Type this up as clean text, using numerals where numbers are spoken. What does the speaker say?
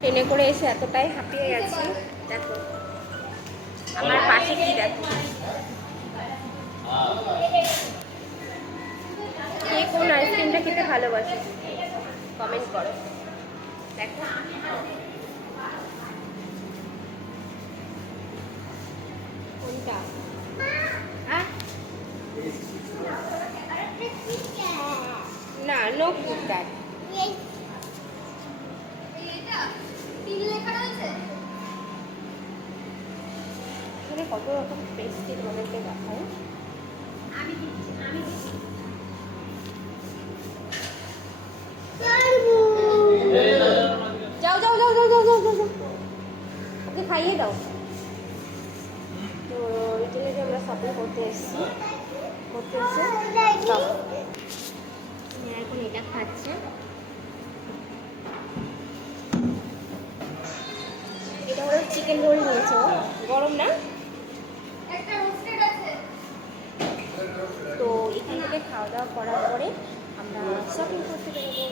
ট্রেনে করে এসে এতটাই হাঁপিয়ে গেছি। দেখো আমার পাশে কি, দেখো কে কোন আইসক্রিমটা খেতে ভালোবাসে কমেন্ট করো। দেখো কোনটা? হ্যাঁ না, নো কিটক্যাট। এখানে কত রকম পেস্ট্রি তোমাদেরকে দেখায়। যাও যাও যাও যাও যাও যাও যাও, ওকে খাইয়ে দাও। তো এই জন্য যে আমরা শপিং করতে এসেছি, এখন এটা খাচ্ছে। এটা হলো চিকেন রোল নিয়েছে, গরম না? তো এখান থেকে খাওয়া দাওয়া করার পরে আমরা শপিং করতে বেরোবো।